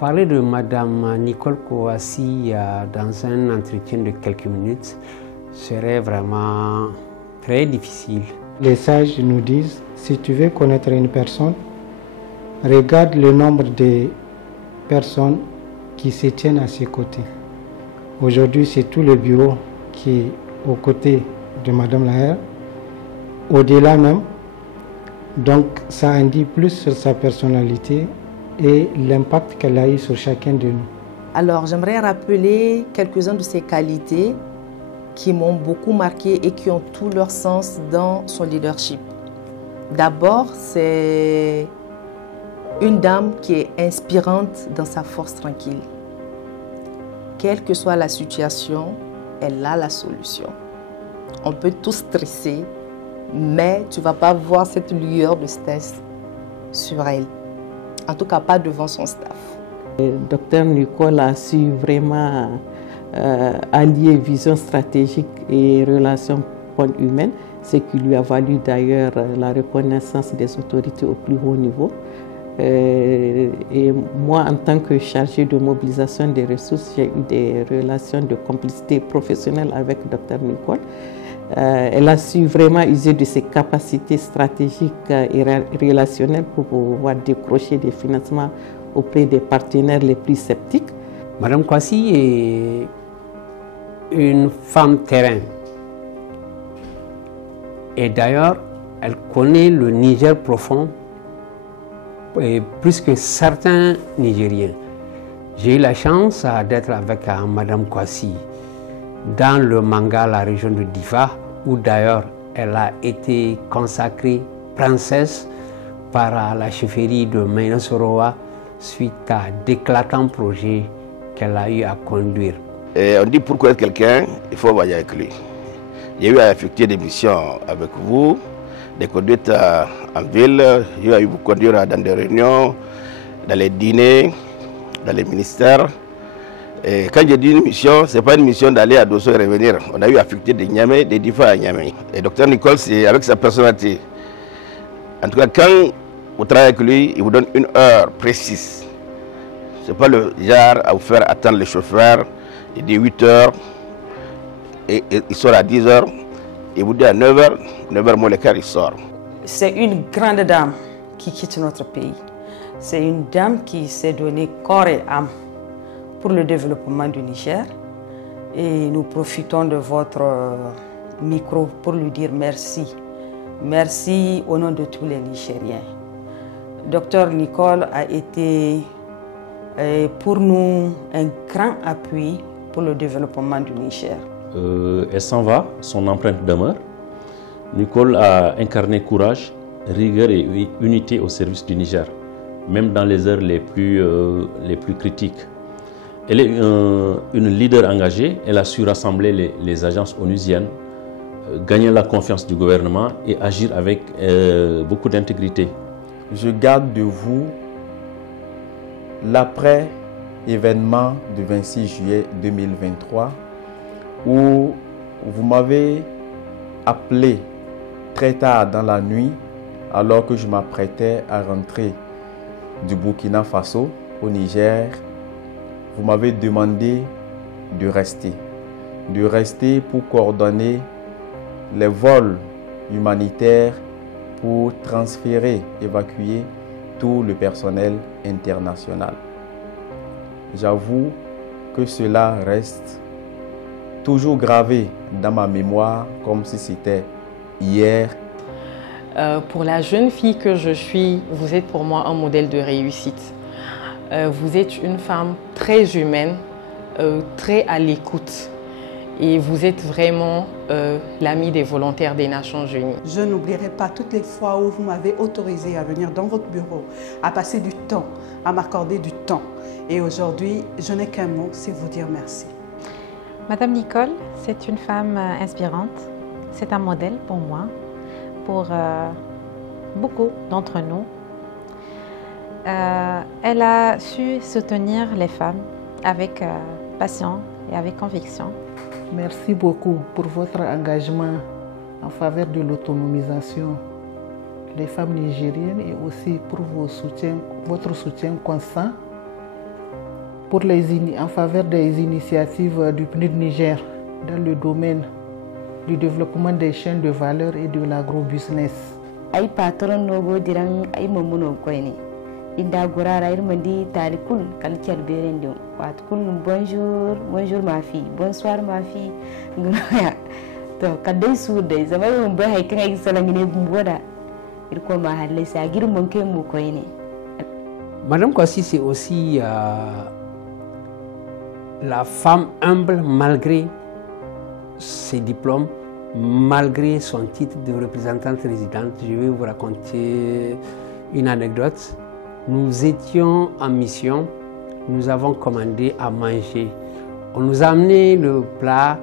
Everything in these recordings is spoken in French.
Parler de Madame Nicole Kouassi dans un entretien de quelques minutes serait vraiment très difficile. Les sages nous disent, si tu veux connaître une personne, regarde le nombre de personnes qui se tiennent à ses côtés. Aujourd'hui, c'est tout le bureau qui est aux côtés de Madame Laher, au-delà même. Donc, ça en dit plus sur sa personnalité et l'impact qu'elle a eu sur chacun de nous. Alors, j'aimerais rappeler quelques-unes de ses qualités qui m'ont beaucoup marqué et qui ont tout leur sens dans son leadership. D'abord, c'est une dame qui est inspirante dans sa force tranquille. Quelle que soit la situation, elle a la solution. On peut tous stresser, mais tu ne vas pas voir cette lueur de stress sur elle. En tout cas, pas devant son staff. Docteur Nicole a su vraiment allier vision stratégique et relations humaines, ce qui lui a valu d'ailleurs la reconnaissance des autorités au plus haut niveau. Et moi, en tant que chargée de mobilisation des ressources, j'ai eu des relations de complicité professionnelle avec Dr Nicole. Elle a su vraiment user de ses capacités stratégiques et relationnelles pour pouvoir décrocher des financements auprès des partenaires les plus sceptiques. Madame Kouassi est une femme terrain. Et d'ailleurs, elle connaît le Niger profond plus que certains Nigériens. J'ai eu la chance d'être avec Madame Kouassi dans le Manga, la région de Difa, où d'ailleurs elle a été consacrée princesse par la chefferie de Maïna Soroa suite à d'éclatants projets qu'elle a eu à conduire. Et on dit pourquoi être quelqu'un, il faut voyager avec lui. J'ai eu à effectuer des missions avec vous, des conduites en ville, j'ai eu à vous conduire dans des réunions, dans les dîners, dans les ministères. Et quand je dis une mission, ce n'est pas une mission d'aller à Dosso et revenir. On a eu à affecter des Niamey, des Difa à Niamey. Et Dr Nicole, c'est avec sa personnalité. En tout cas, quand vous travaillez avec lui, il vous donne une heure précise. Ce n'est pas le genre à vous faire attendre le chauffeur. Il dit 8 heures et il sort à 10 heures. Il vous dit à 9 heures, 9 heures moins le quart, il sort. C'est une grande dame qui quitte notre pays. C'est une dame qui s'est donnée corps et âme pour le développement du Niger. Et nous profitons de votre micro pour lui dire merci. Merci au nom de tous les Nigériens. Docteur Nicole a été pour nous un grand appui pour le développement du Niger. Elle s'en va, son empreinte demeure. Nicole a incarné courage, rigueur et unité au service du Niger, même dans les heures les plus critiques. Elle est une leader engagée, elle a su rassembler les agences onusiennes, gagner la confiance du gouvernement et agir avec beaucoup d'intégrité. Je garde de vous l'après-événement du 26 juillet 2023 où vous m'avez appelé très tard dans la nuit alors que je m'apprêtais à rentrer du Burkina Faso au Niger. Vous m'avez demandé de rester pour coordonner les vols humanitaires pour transférer, évacuer tout le personnel international. J'avoue que cela reste toujours gravé dans ma mémoire comme si c'était hier. Pour la jeune fille que je suis, vous êtes pour moi un modèle de réussite. Vous êtes une femme très humaine, très à l'écoute. Et vous êtes vraiment l'amie des volontaires des Nations Unies. Je n'oublierai pas toutes les fois où vous m'avez autorisé à venir dans votre bureau, à passer du temps, à m'accorder du temps. Et aujourd'hui, je n'ai qu'un mot, c'est vous dire merci. Madame Nicole, c'est une femme inspirante. C'est un modèle pour moi, pour beaucoup d'entre nous. Elle a su soutenir les femmes avec passion et avec conviction. Merci beaucoup pour votre engagement en faveur de l'autonomisation des femmes nigériennes et aussi pour votre soutien constant en faveur des initiatives du PNUD Niger dans le domaine du développement des chaînes de valeur et de l'agrobusiness. Ay patron nogo dirang ay mamuno koyni inda gorara irmandi talikul kalkel berendo wat kul bonjour ma fille, bonsoir ma fille. To kadai su dai zama mun ba hay kan ay salangine bumboda irko ma halle sa girmon ke mu koyni. Madame Kwasi, c'est aussi la femme humble malgré ses diplômes, malgré son titre de représentante résidente. Je vais vous raconter une anecdote. Nous étions en mission, nous avons commandé à manger. On nous a amené le plat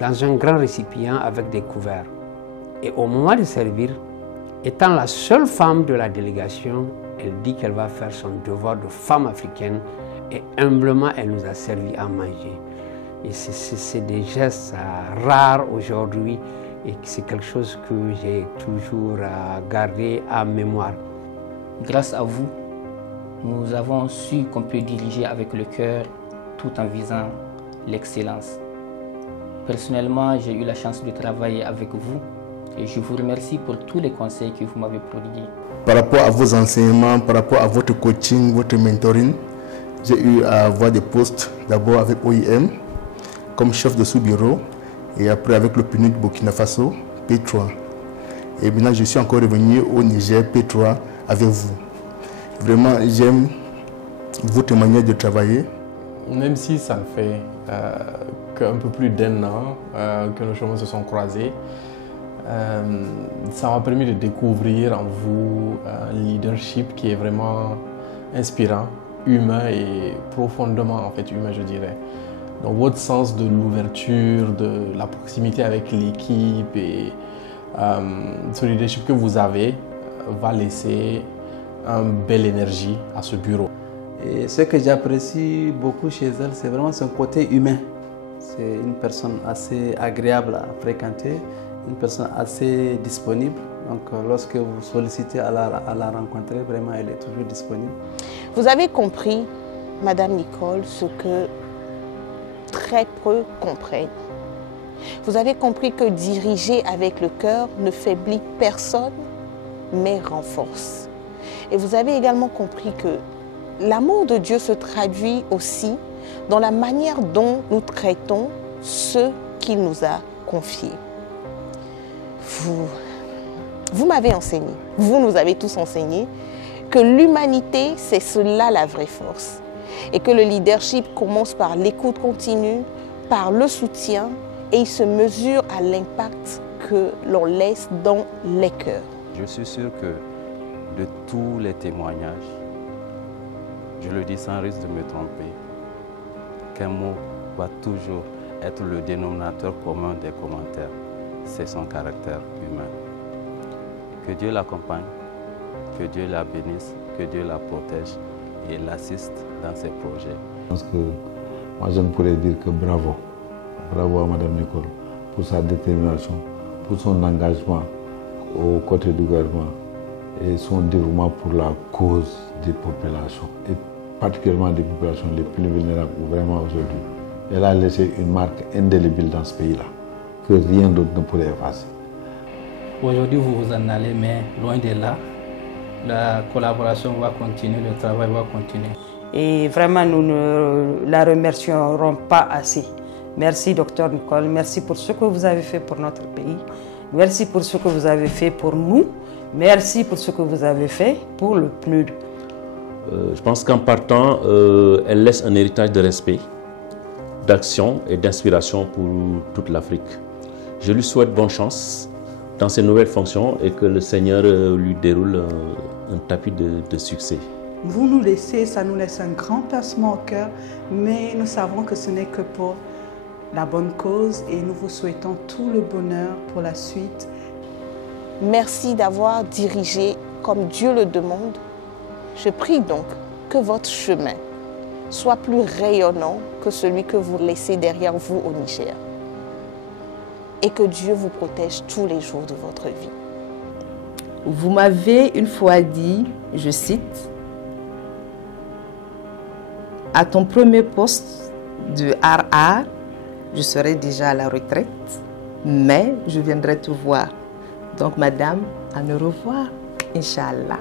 dans un grand récipient avec des couverts. Et au moment de servir, étant la seule femme de la délégation, elle dit qu'elle va faire son devoir de femme africaine et humblement elle nous a servi à manger. Et c'est des gestes rares aujourd'hui et c'est quelque chose que j'ai toujours gardé en mémoire. Grâce à vous, nous avons su qu'on peut diriger avec le cœur tout en visant l'excellence. Personnellement, j'ai eu la chance de travailler avec vous et je vous remercie pour tous les conseils que vous m'avez prodigués. Par rapport à vos enseignements, par rapport à votre coaching, votre mentoring, j'ai eu à avoir des postes d'abord avec OIM comme chef de sous-bureau et après avec le PNUD Burkina Faso, P3. Et maintenant je suis encore revenu au Niger, P3, avec vous. Vraiment, j'aime votre manière de travailler. Même si ça fait qu'un peu plus d'1 an que nos chemins se sont croisés, ça m'a permis de découvrir en vous un leadership qui est vraiment inspirant, humain et profondément en fait humain, je dirais. Donc votre sens de l'ouverture, de la proximité avec l'équipe et ce leadership que vous avez va laisser une belle énergie à ce bureau. Et ce que j'apprécie beaucoup chez elle, c'est vraiment son côté humain. C'est une personne assez agréable à fréquenter, une personne assez disponible. Donc lorsque vous sollicitez à la rencontrer, vraiment elle est toujours disponible. Vous avez compris, Madame Nicole, ce que très peu comprennent. Vous avez compris que diriger avec le cœur ne faiblit personne, mais renforce. Et vous avez également compris que l'amour de Dieu se traduit aussi dans la manière dont nous traitons ceux qu'il nous a confiés. Vous m'avez enseigné, vous nous avez tous enseigné que l'humanité, c'est cela la vraie force. Et que le leadership commence par l'écoute continue, par le soutien, et il se mesure à l'impact que l'on laisse dans les cœurs. Je suis sûr que de tous les témoignages, je le dis sans risque de me tromper, qu'un mot va toujours être le dénominateur commun des commentaires. C'est son caractère humain. Que Dieu l'accompagne, que Dieu la bénisse, que Dieu la protège et l'assiste dans ses projets. Je pense que moi je ne pourrais dire que bravo. Bravo à Mme Nicole pour sa détermination, pour son engagement aux côtés du gouvernement et son dévouement pour la cause des populations et particulièrement des populations les plus vulnérables vraiment aujourd'hui. Elle a laissé une marque indélébile dans ce pays-là que rien d'autre ne pourrait effacer. Aujourd'hui vous vous en allez, mais loin de là, la collaboration va continuer, le travail va continuer. Et vraiment nous ne la remercierons pas assez. Merci Dr Nicole, merci pour ce que vous avez fait pour notre pays. Merci pour ce que vous avez fait pour nous. Merci pour ce que vous avez fait pour le PNUD. Je pense qu'en partant, elle laisse un héritage de respect, d'action et d'inspiration pour toute l'Afrique. Je lui souhaite bonne chance dans ses nouvelles fonctions et que le Seigneur lui déroule un tapis de succès. Vous nous laissez, ça nous laisse un grand pincement au cœur, mais nous savons que ce n'est que pour la bonne cause et nous vous souhaitons tout le bonheur pour la suite. Merci d'avoir dirigé comme Dieu le demande. Je prie donc que votre chemin soit plus rayonnant que celui que vous laissez derrière vous au Niger. Et que Dieu vous protège tous les jours de votre vie. Vous m'avez une fois dit, je cite, « à ton premier poste de RA, je serai déjà à la retraite, mais je viendrai te voir. Donc, madame, à nous revoir, Inch'Allah.